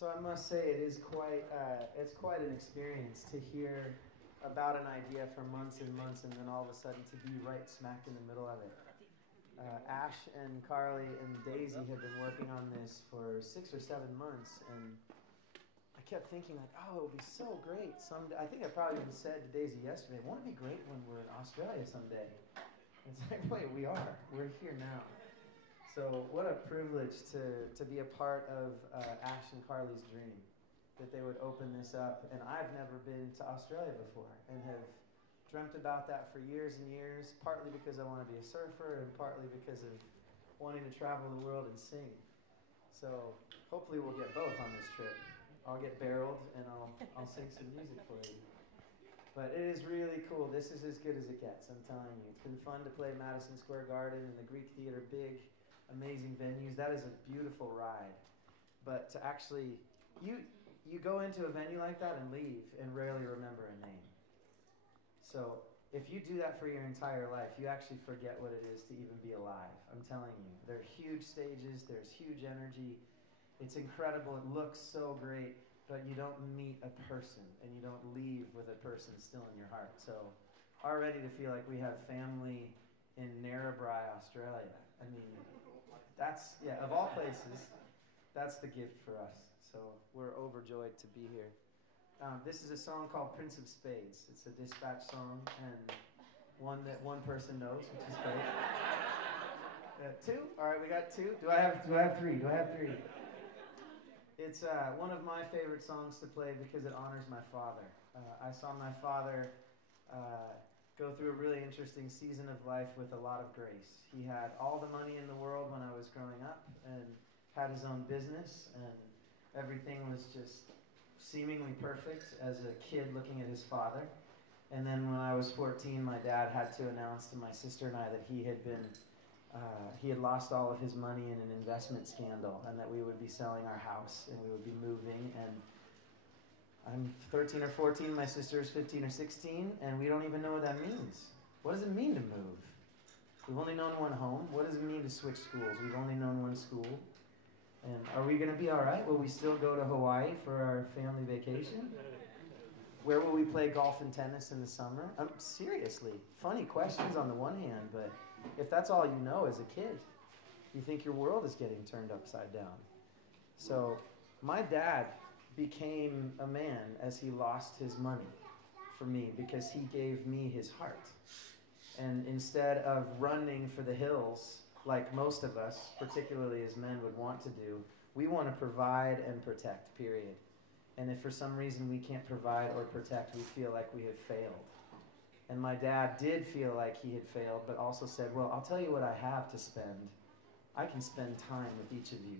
So I must say it is it's quite an experience to hear about an idea for months and months, and then all of a sudden to be right smack in the middle of it. Ash and Carly and Daisy have been working on this for 6 or 7 months, and I kept thinking like, oh, it would be so great someday. I think I probably even said to Daisy yesterday, won't it be great when we're in Australia someday? And it's like, wait, we are. We're here now. So what a privilege to be a part of Ash and Carly's dream, that they would open this up. And I've never been to Australia before and have dreamt about that for years and years, partly because I want to be a surfer and partly because of wanting to travel the world and sing. So hopefully we'll get both on this trip. I'll get barreled and I'll sing some music for you. But it is really cool. This is as good as it gets, I'm telling you. It's been fun to play Madison Square Garden and the Greek Theater, big, amazing venues. That is a beautiful ride. But to actually, you go into a venue like that and leave and rarely remember a name. So if you do that for your entire life, you actually forget what it is to even be alive. I'm telling you. There are huge stages. There's huge energy. It's incredible. It looks so great, but you don't meet a person and you don't leave with a person still in your heart. So already to feel like we have family in Narrabri, Australia. I mean, that's, yeah, of all places, that's the gift for us. So we're overjoyed to be here. This is a song called Prince of Spades. It's a dispatch song and one that one person knows, which is great. Two? All right, we got two. Do I have three? It's one of my favorite songs to play because it honors my father. I saw my father go through a really interesting season of life with a lot of grace. He had all the money in the world when I was growing up and had his own business, and everything was just seemingly perfect as a kid looking at his father. And then when I was 14, my dad had to announce to my sister and I that he had lost all of his money in an investment scandal, and that we would be selling our house and we would be moving. And I'm 13 or 14, my sister is 15 or 16, and we don't even know what that means. What does it mean to move? We've only known one home. What does it mean to switch schools? We've only known one school. And are we going to be all right? Will we still go to Hawaii for our family vacation? Where will we play golf and tennis in the summer? Seriously, funny questions on the one hand, but if that's all you know as a kid, you think your world is getting turned upside down. So my dad became a man as he lost his money for me because he gave me his heart. And instead of running for the hills like most of us, particularly as men, would want to do, we want to provide and protect, period. And if for some reason we can't provide or protect, we feel like we have failed. And my dad did feel like he had failed, but also said, well, I'll tell you what I have to spend. I can spend time with each of you.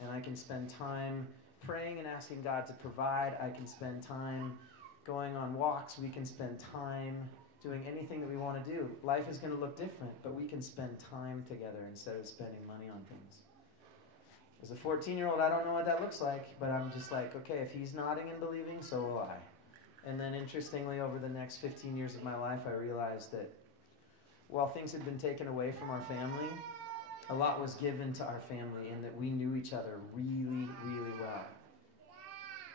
And I can spend time praying and asking God to provide. I can spend time going on walks. We can spend time doing anything that we want to do. Life is going to look different, but we can spend time together instead of spending money on things. As a 14-year-old, I don't know what that looks like, but I'm just like, okay, if he's nodding and believing, so will I. And then interestingly, over the next 15 years of my life, I realized that while things had been taken away from our family, a lot was given to our family, and that we knew each other really, really well.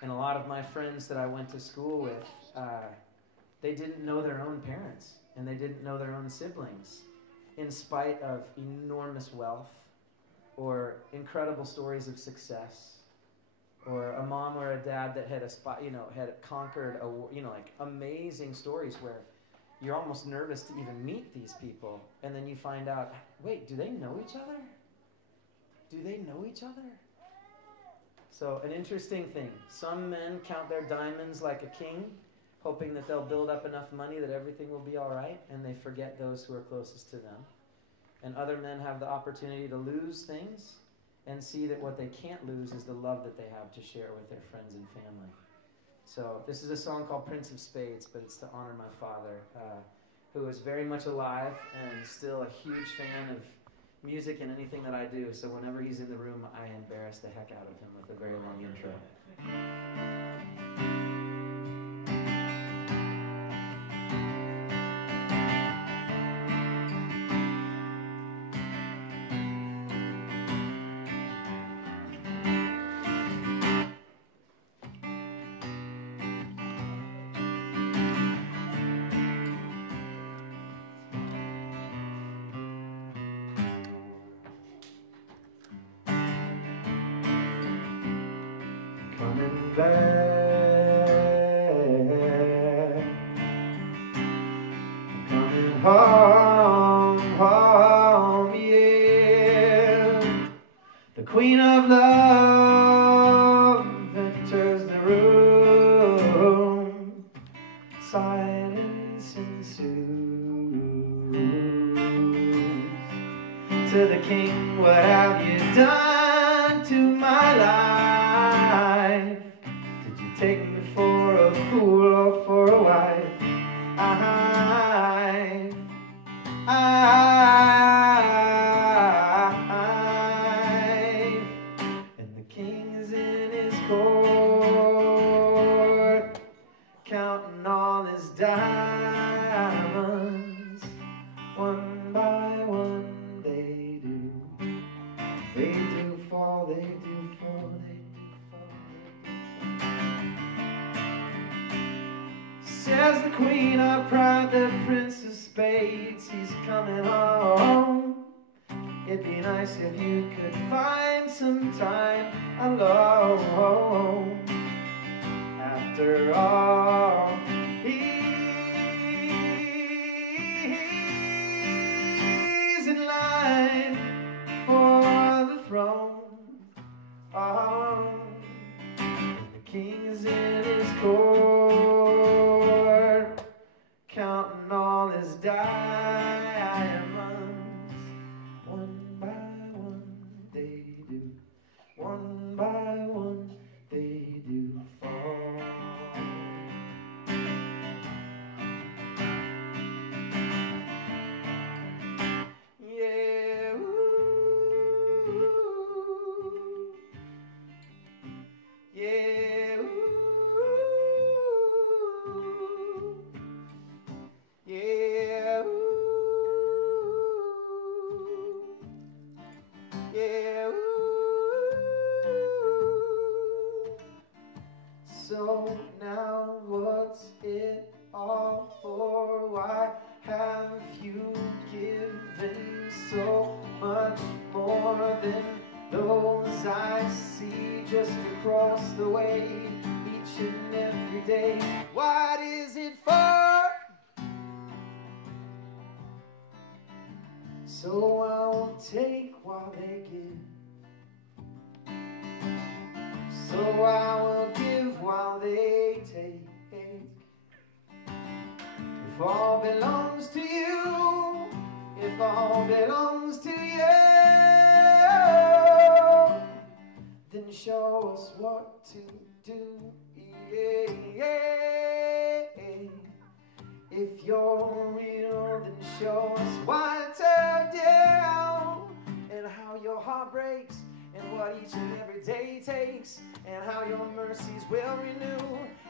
And a lot of my friends that I went to school with, they didn't know their own parents, and they didn't know their own siblings, in spite of enormous wealth, or incredible stories of success, or a mom or a dad that had had conquered like amazing stories where you're almost nervous to even meet these people, and then you find out, wait, do they know each other? Do they know each other? So an interesting thing. Some men count their diamonds like a king, hoping that they'll build up enough money that everything will be all right, and they forget those who are closest to them. And other men have the opportunity to lose things and see that what they can't lose is the love that they have to share with their friends and family. So this is a song called Prince of Spades, but it's to honor my father, who is very much alive and still a huge fan of music and anything that I do. So whenever he's in the room, I embarrass the heck out of him with a very long intro. back. Coming home, home, yeah. The Queen of Love enters the room. Silence ensues. To the king, what have you done to my life? Did you take me for a fool or for a wife? And the king is in his court, counting all his diamonds. One by one they do fall, they do fall, they do fall, they do fall. Says the queen of pride, the prince of spades, he's coming home. It'd be nice if you could find some time alone. After all, he's in line for the throne. Oh, the king is in his court, counting all his diamonds. One by one they do, one by one they do fall. Yeah, ooh, yeah, ooh, yeah, ooh. Yeah, ooh. So now what's it all for? Why have you given so much more than those I see just across the way each and every day? What is it for? So I won't take while they give, so I will give while they take. If all belongs to you, if all belongs to you, then show us what to do. Yeah, yeah. If you're real, then show us what to do, and how your heart breaks, and what each and every day takes, and how your mercies will renew,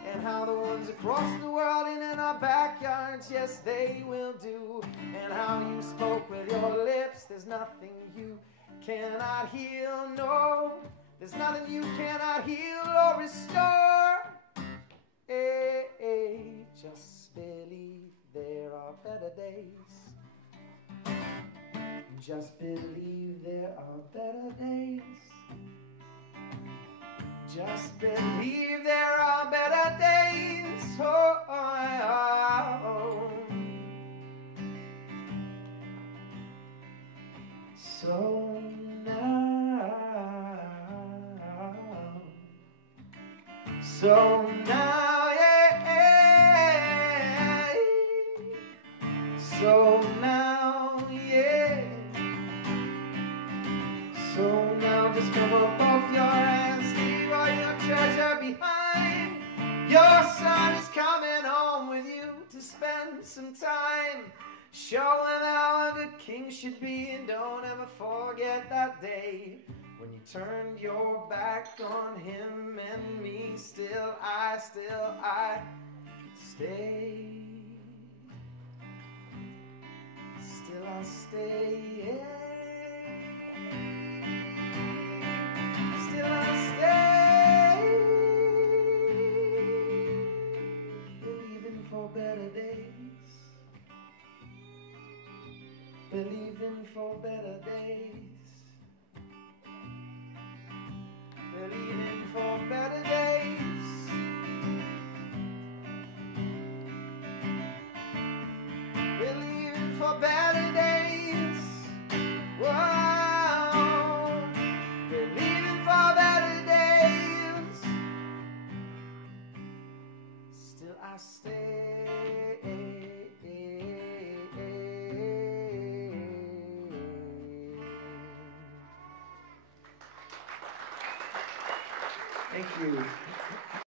and how the ones across the world and in our backyards, yes, they will do, and how you spoke with your lips. There's nothing you cannot heal, no, there's nothing you cannot heal or restore. Hey, hey, just believe there are better days. Just believe there are better days. Just believe there are better days. Oh, oh, oh. So now, yeah. So now, yeah. So now just come up off your ass, leave all your treasure behind. Your son is coming home with you to spend some time, showing how a good king should be. And don't ever forget that day when you turned your back on him and me. Still I stay. Still I stay, yeah. Still I stay, believing for better days, believing for better days, believing for better days. Thank you.